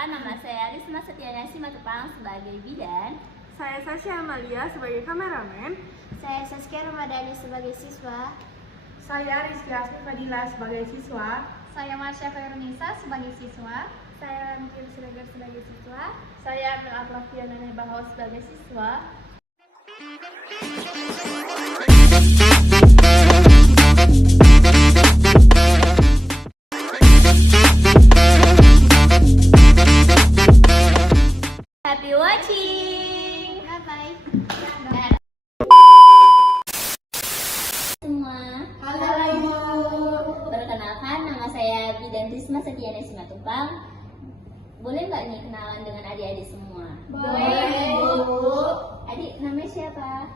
Perkenalkan, nama saya Risma Setianyasi Matupang sebagai bidan. Saya Sasha Amalia sebagai kameramen. Saya Saskia Ramadhani sebagai siswa. Saya Rizky Asmi Fadila sebagai siswa. Saya Marsha Khairunisa sebagai siswa. Saya Ramkir Siregar sebagai siswa. Saya Mel Atrafiana Nebahaw sebagai siswa. Happy watching! Bye-bye. Semua. Halo Ibu. Perkenalkan, nama saya Bidan Risma Setianyasi Matupang. Boleh nggak nih kenalan dengan adik-adik semua? Boleh Bu. Adik, namanya siapa?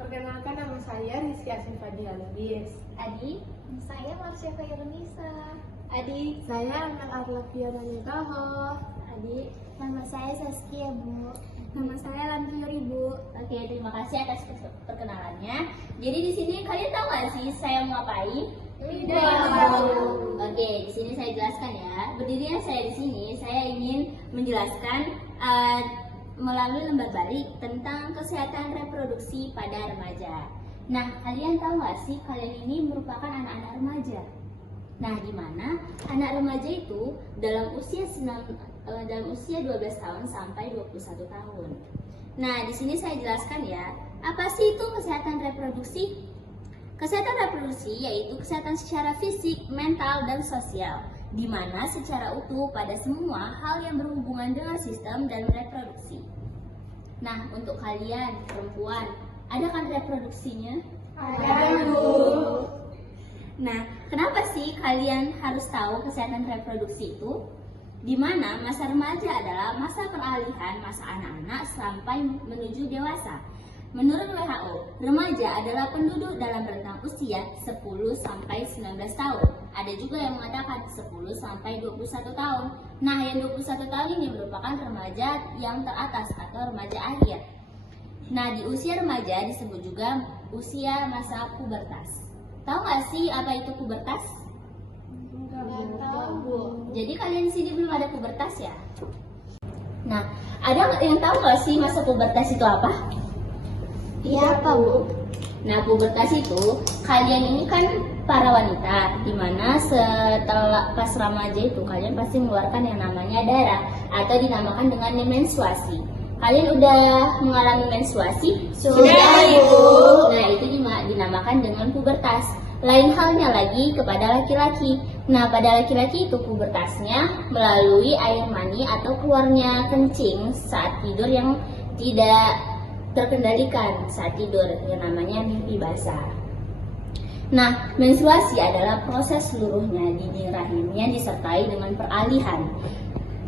Perkenalkan, nama saya Rizky Asmi Fadila Lubis. Adik? Saya Marsha Khairunisa. Adik? Saya Mel Atrafiana Nebahaw. Adik? Nama saya Saskia, Bu. Nama saya Lampiuri, Bu. Oke, terima kasih atas perkenalannya. Jadi di sini kalian tahu nggak sih saya mau ngapain? Oke, di sini saya jelaskan ya. Berdirinya saya di sini, saya ingin menjelaskan melalui lembar balik tentang kesehatan reproduksi pada remaja. Nah, kalian tahu nggak sih kalian ini merupakan anak-anak remaja? Nah, di mana anak remaja itu dalam usia 12 tahun sampai 21 tahun. Nah, di sini saya jelaskan ya, apa sih itu kesehatan reproduksi? Kesehatan reproduksi yaitu kesehatan secara fisik, mental, dan sosial, di mana secara utuh pada semua hal yang berhubungan dengan sistem dan reproduksi. Nah, untuk kalian perempuan, ada kan reproduksinya? Ada Bu. Nah, kenapa sih kalian harus tahu kesehatan reproduksi itu? Di mana masa remaja adalah masa peralihan masa anak-anak sampai menuju dewasa. Menurut WHO, remaja adalah penduduk dalam rentang usia 10 sampai 19 tahun. Ada juga yang mengatakan 10 sampai 21 tahun. Nah, yang 21 tahun ini merupakan remaja yang teratas atau remaja akhir. Nah, di usia remaja disebut juga usia masa pubertas. Tahu nggak sih apa itu pubertas? Nggak tahu, Bu. Jadi kalian di sini belum ada pubertas ya? Nah, ada yang tahu nggak sih masa pubertas itu apa? Iya, apa, Bu? Nah, pubertas itu kalian ini kan para wanita, dimana setelah pas remaja itu kalian pasti mengeluarkan yang namanya darah atau dinamakan dengan menstruasi. Kalian udah mengalami menstruasi? Sudah, Ibu. Nah, itu dinamakan dengan pubertas. Lain halnya lagi kepada laki-laki. Nah, pada laki-laki itu pubertasnya melalui air mani atau keluarnya kencing saat tidur yang tidak terkendalikan saat tidur, yang namanya mimpi basah. Nah, menstruasi adalah proses seluruhnya dinding rahim yang disertai dengan peralihan.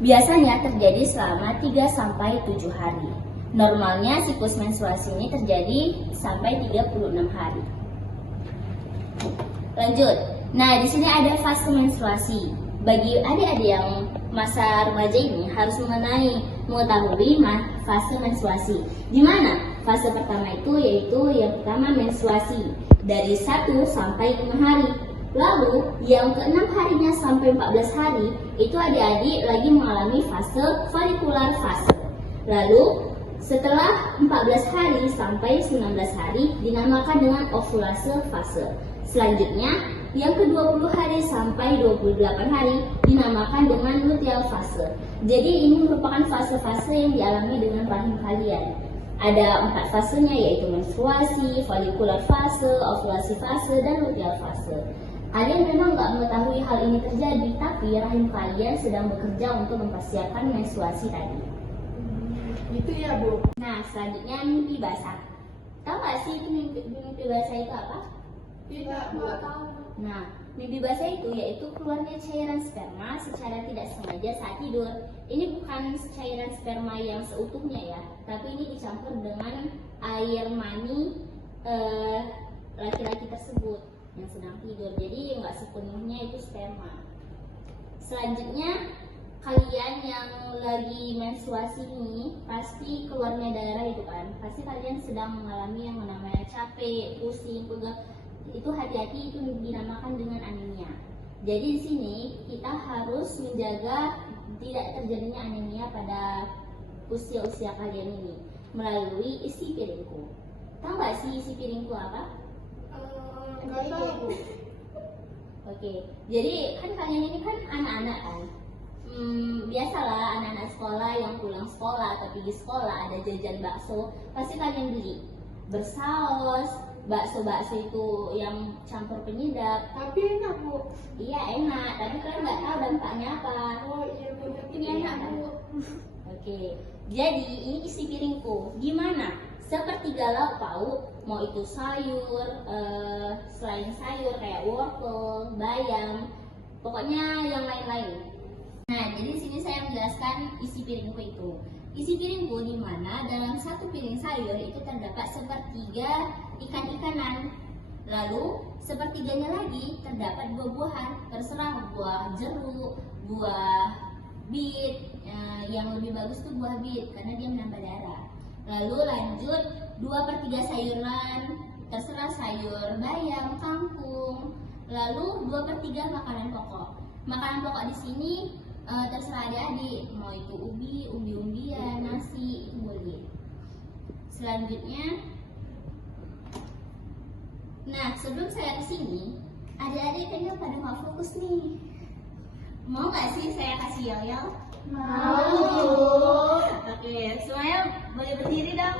Biasanya terjadi selama 3-7 hari. Normalnya siklus menstruasi ini terjadi sampai 36 hari. Lanjut. Nah, di sini ada fase menstruasi. Bagi adik-adik yang masa remaja ini harus mengetahui fase menstruasi. Di mana fase pertama itu yaitu yang pertama menstruasi dari 1 sampai 5 hari. Lalu yang ke-6 harinya sampai 14 hari itu adik-adik lagi mengalami fase folikular fase. Lalu setelah 14 hari sampai 19 hari dinamakan dengan ovulase fase. Selanjutnya yang ke-20 hari sampai 28 hari dinamakan dengan luteal fase. Jadi ini merupakan fase-fase yang dialami dengan rahim kalian. Ada 4 fasenya yaitu menstruasi, folikular fase, ovulasi fase, dan luteal fase. Kalian memang nggak mengetahui hal ini terjadi, tapi rahim kalian sedang bekerja untuk mempersiapkan menstruasi tadi. Itu ya Bu. Nah, selanjutnya mimpi basah. Tahu nggak sih itu mimpi basah itu apa? Tidak Bu. Nah, mimpi basah itu yaitu keluarnya cairan sperma secara tidak sengaja saat tidur. Ini bukan cairan sperma yang seutuhnya ya, tapi ini dicampur dengan air mani laki-laki tersebut yang sedang tidur. Jadi nggak sepenuhnya itu sperma. Selanjutnya, kalian yang lagi menstruasi ini pasti keluarnya darah itu kan, pasti kalian sedang mengalami yang namanya capek, pusing, pegal. Itu hati-hati, itu dinamakan dengan anemia. Jadi di sini kita harus menjaga tidak terjadinya anemia pada usia-usia kalian ini melalui isi piringku. Tahu nggak sih isi piringku apa? Nggak tahu. Oke, jadi kan kalian ini kan anak-anak kan. Biasalah anak-anak sekolah yang pulang sekolah atau pergi sekolah ada jajan bakso, pasti kalian beli bersaus. Bakso itu yang campur penyedap. Tapi enak, Bu. Iya enak, tapi kalian nggak tahu dampaknya apa. Oh iya, Bu. Ini Iya, enak, kan? Bu. Oke, jadi ini isi piringku. Gimana? Sepertiga lauk pauk, mau itu sayur, selain sayur kayak wortel, bayam, pokoknya yang lain-lain. Nah, jadi sini saya menjelaskan isi piringku itu. Isi piringku di mana dalam satu piring sayur itu terdapat sepertiga ikan-ikanan. Lalu sepertiganya lagi terdapat buah-buahan, terserah buah jeruk, buah bit, yang lebih bagus tuh buah bit karena dia menambah darah. Lalu lanjut 2/3 sayuran, terserah sayur bayam, kangkung. Lalu 2/3 makanan pokok. Makanan pokok di sini terserah adik-adik, mau itu umbi-umbian, nasi, itu boleh. Selanjutnya, nah sebelum saya kesini, adik-adik kayaknya pada nggak fokus nih. Mau nggak sih saya kasih yel-yel? Mau. Oke, semuanya boleh berdiri dong.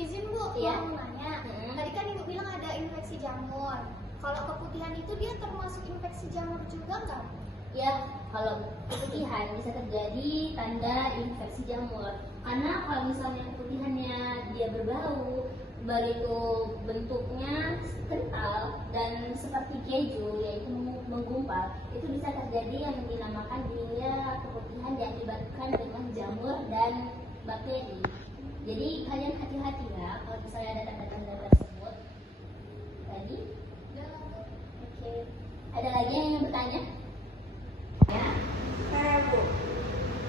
Izin Bu, Iya. mau nanya. Tadi kan Ibu bilang ada infeksi jamur. Kalau keputihan itu dia termasuk infeksi jamur juga nggak? Ya, kalau keputihan bisa terjadi tanda infeksi jamur. Karena kalau misalnya keputihannya dia berbau, begitu bentuknya kental dan seperti keju, yaitu menggumpal, itu bisa terjadi yang dinamakan dia keputihan diakibatkan dengan jamur dan bakteri. Jadi kalian hati-hati ya kalau misalnya ada tanda-tanda tersebut. Tadi, oke. Ada lagi yang ingin bertanya? Ya. Bu.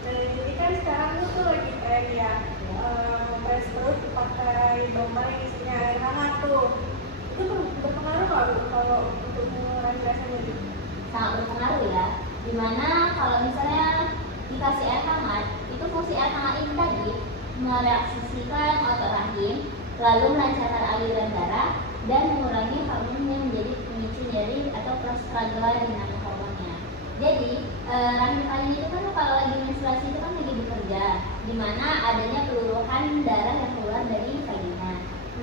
Jadi kan sekarang tuh lagi tren ya, kompres perut pakai domba yang isinya air hangat tuh. Itu berpengaruh nggak, Bu, kalau untuk mengurangi rasa nyeri? Sangat berpengaruh ya. Dimana kalau misalnya dikasih air hangat, itu fungsi air hangat ini tadi mereaksikan otot rahim, lalu melancarkan aliran darah dan mengurangi hormon yang menjadi pemicu nyeri atau prostaglandin nama hormonnya. Jadi rahim kalian itu kan kalau lagi menstruasi itu kan lagi bekerja, dimana adanya peluruhan darah yang keluar dari vagina.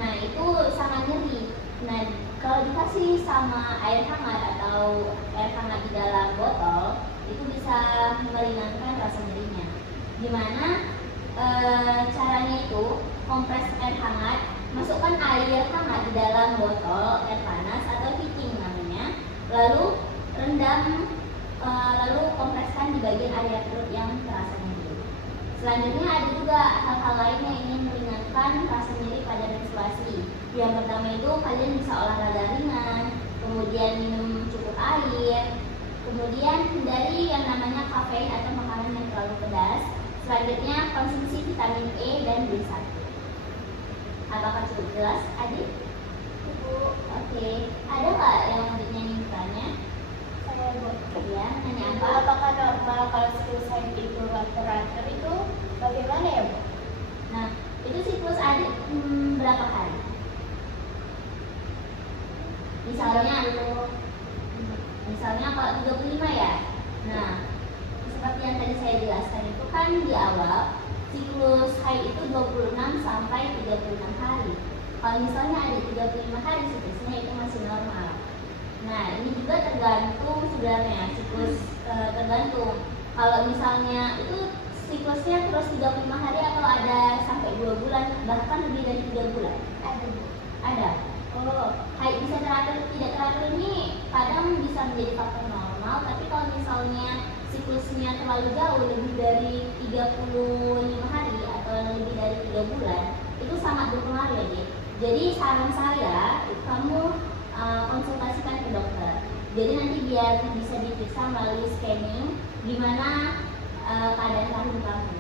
Nah itu sangat nyeri. Nah kalau dikasih sama air hangat atau air hangat di dalam botol itu bisa meringankan rasa nyerinya. Dimana caranya itu kompres air hangat, masukkan air hangat di dalam botol air panas atau heating namanya, lalu rendam, lalu kompreskan di bagian area perut yang terasa nyeri. Selanjutnya ada juga hal-hal lain yang ingin meringankan rasa nyeri pada menstruasi. Yang pertama itu kalian bisa olahraga ringan, kemudian minum cukup air, kemudian hindari yang namanya kafein atau makanan yang terlalu pedas. Selanjutnya konsumsi vitamin E dan B1. Apakah cukup jelas, adik? Ibu, Oke. Ada nggak yang adiknya ingin bertanya? saya Bu. Ya, nanya apa? Apakah normal kalau siklus haid itu teratur itu bagaimana ya Bu? Nah, itu siklus adik berapa hari? Misalnya kalau 35 ya. Nah, seperti yang tadi saya jelaskan itu kan di awal siklus haid itu 26 sampai 36 hari. Kalau misalnya ada 35 hari siklusnya itu masih normal. Nah, ini juga tergantung sebenarnya siklus, tergantung. Kalau misalnya itu siklusnya terus 35 hari atau ada sampai 2 bulan, bahkan lebih dari 3 bulan. Ada Bu. Ada. Oh, haid bisa teratur tidak teratur ini kadang bisa menjadi faktor normal, tapi kalau misalnya siklusnya terlalu jauh, lebih dari 35 hari atau lebih dari 3 bulan, itu sangat berpengaruh ya, Dek. Jadi saran saya, kamu konsultasikan ke dokter. Jadi nanti biar bisa diperiksa melalui scanning gimana keadaan rahim kamu.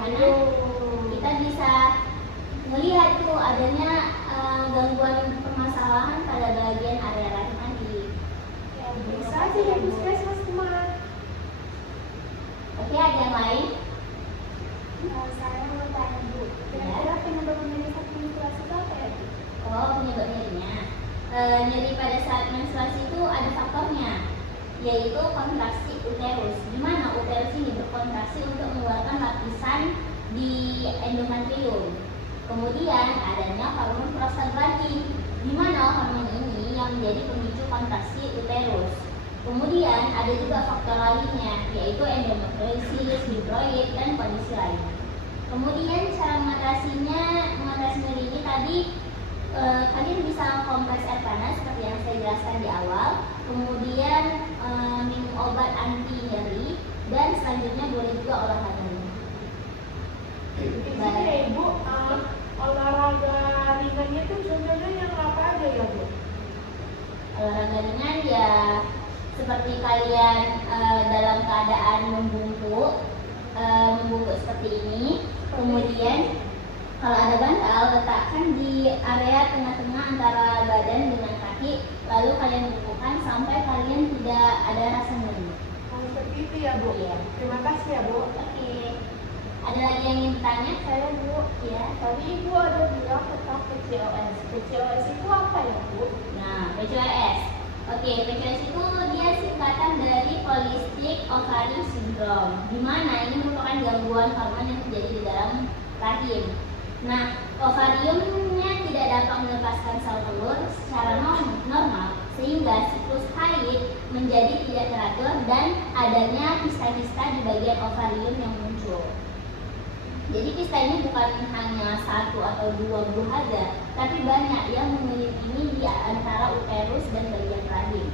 Karena kita bisa melihat tuh adanya gangguan permasalahan pada bagian area rahim tadi. Ya, Bu. Bisa aja ya, puskesmas kemana? yang lain? Saya mau tanya Bu, kira-kira penyebab nyeri saat menstruasi itu apa ya Bu? Oh, penyebab nyerinya. Nyeri pada saat menstruasi itu ada faktornya, yaitu kontraksi uterus. Di mana uterus ini berkontraksi untuk mengeluarkan lapisan di endometrium. Kemudian adanya hormon prostaglandin, di mana hormon ini yang menjadi pemicu kontraksi uterus. Kemudian ada juga faktor lainnya, yaitu endometriosis, fibroid, dan kondisi lain. Kemudian cara mengatasi nyeri ini tadi kalian bisa kompres air panas seperti yang saya jelaskan di awal. Kemudian minum obat anti nyeri, dan selanjutnya boleh juga olahraga. Jadi ya Ibu, olahraga ringannya tuh contohnya yang apa aja ya Bu? Olahraga ringan ya seperti kalian dalam keadaan membungkuk seperti ini. Kemudian kalau ada bantal, letakkan di area tengah-tengah antara badan dengan kaki, lalu kalian bungkukkan sampai kalian tidak ada rasa nyeri. Seperti itu ya Bu? Iya. Terima kasih ya Bu. Oke. Ada lagi yang ingin bertanya? Saya Bu, Ya. tadi Ibu ada bilang tentang PCOS. PCOS itu apa ya Bu? Nah, PCOS. Oke, PCOS itu dia singkatan dari Polycystic Ovary Syndrome, di mana ini merupakan gangguan hormon yang terjadi di dalam rahim. Nah, ovariumnya tidak dapat melepaskan sel telur secara normal, sehingga siklus haid menjadi tidak teratur dan adanya kista-kista di bagian ovarium yang muncul. Jadi kista ini bukan hanya satu atau dua buah saja, tapi banyak yang memiliki di antara uterus dan bagian rahim,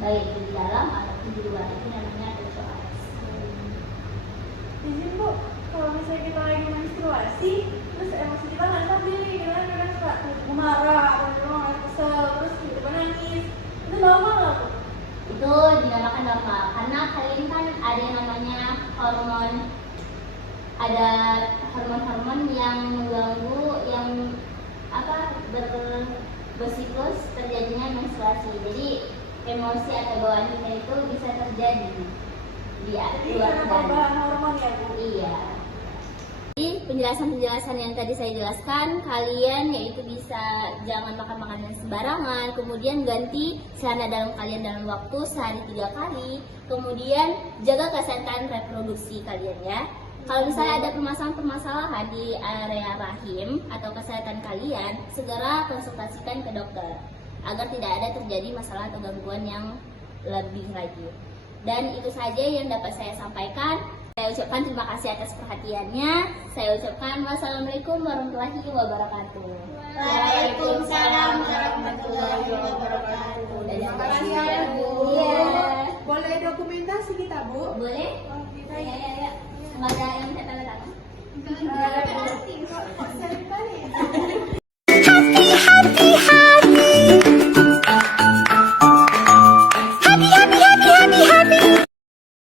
baik di dalam ataupun di luar. Itu namanya PCOS. Izin Bu, kalau misalnya kita lagi menstruasi, terus emosi kita nggak stabil nih, kadang-kadang suka marah, kadang-kadang kesel, terus tiba-tiba nangis. Itu normal nggak Bu? Itu dinamakan normal karena kalian kan ada yang namanya hormon yang mengganggu yang bersiklus terjadinya menstruasi. Jadi emosi atau bawaan kita itu bisa terjadi di Jadi luar karena badan. perubahan hormon ya Bu? Iya. Jadi penjelasan-penjelasan yang tadi saya jelaskan, kalian yaitu bisa jangan makan makanan sembarangan, kemudian ganti celana dalam kalian dalam waktu sehari 3 kali, kemudian jaga kesehatan reproduksi kalian ya. Kalau misalnya ada permasalahan-permasalahan di area rahim atau kesehatan kalian, segera konsultasikan ke dokter agar tidak ada terjadi masalah atau gangguan yang lebih lagi. Dan itu saja yang dapat saya sampaikan. Saya ucapkan terima kasih atas perhatiannya. Saya ucapkan wassalamualaikum warahmatullahi wabarakatuh. Waalaikumsalam warahmatullahi wabarakatuh. Terima kasih ya Bu. Iya. Boleh dokumentasi kita Bu? Boleh? Oh, kita Ya. Nggak ada yang